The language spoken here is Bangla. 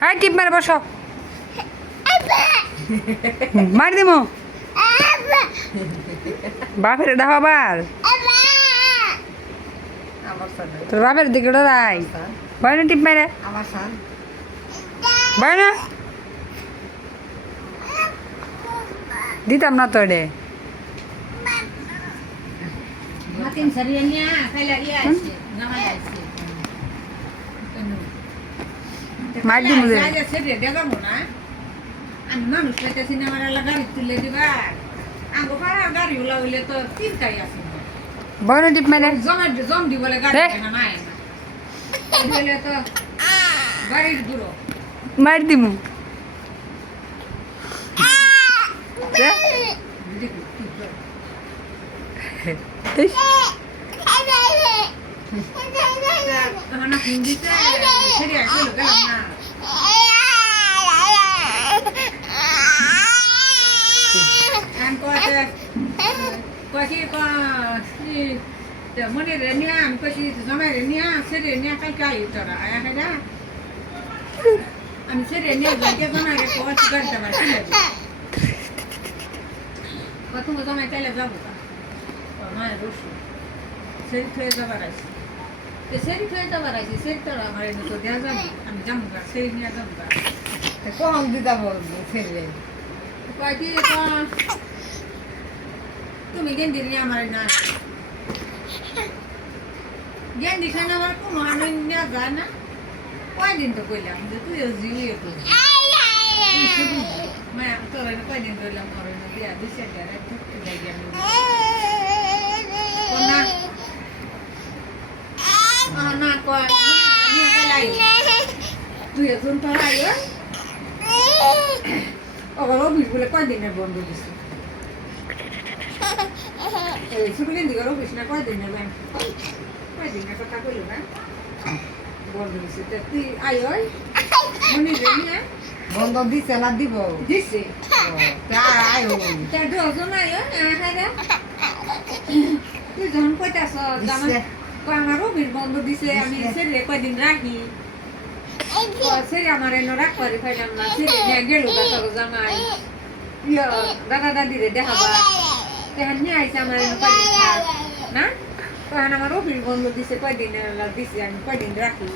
হাই টিপ মারে বসো মার দিমু বাপের ডাহ আবার তোর বাপের দিকে ডরাই ভয় না টিপ মারে ভয় না দিতাম না তো রে মার দিমু রে মানুষ সিনেমার গাড়ি তুলে দিবা আঙ্গো পাড়ার গাড়ি ওলা হইলে তো তিনটাই আছে ভয় না টিপ মারে জম দি বলে গাড়ি না নাই না হইলে তো গাড়ির দূর মার দিমু হিন্দিতে ছেড়ে আসলে গেলাম না মনে রেনিয়া আমি কইছি জমা রেনিয়া সে রেনিয়া কালকে আই তোরা আয়া হেরা আমি সে রেনিয়া যাইতে জমা রে কোচ গাড়িটা বাড়ি কত জমা চাইলে যাবো আমার রসু সেরি থয়ে যাবার আছে সেরি থয়ে যাবার আছে সেরি তোরা আমার এনে তো দেওয়া যাবে আমি যাবো গা সেরি নিয়ে যাবো গা কখন দিতা বলবো ফেলবে কয়টি তুমি গেন্দি নিয়ে আমার না গেন্দি খান আমার কোনো আমি নেওয়া যায় না কয়দিন তো কইলাম যে তুইও জিলিয়ে তো মায়া তোর কয়দিন কইলাম তোর দিয়া দিছে গেলে ঢুকতে যাই আমি না না কয় নিয়ে গেলাই তুই এখন তো আইও ওগুলো অফিস বলে কয়দিনের বন্ধ দিছে ছুটি দিকে অফিস না কয়দিনের ব্যাংক কয়দিনের কথা কইল না বন্ধ দিছে তুই আই ওই মনে রেনিয়া বন্ধ দিছে না দিব দিছে আয় তা দুজন আই হ্যাঁ তুই যখন কইতাছ আমার অফিস বন্ধ দিছে আমি ছেলে কয়দিন রাখি সেরে আমার এনে রাখ করে ফাইলাম না সেরে নিয়ে গেল তোর জামাই দাদা দাদি রে দেখাবা তখন নিয়ে আইসে আমার এনে কয়দিন না তখন আমার অফিস বন্ধ দিছে কয়দিন দিছে আমি কয়দিন রাখি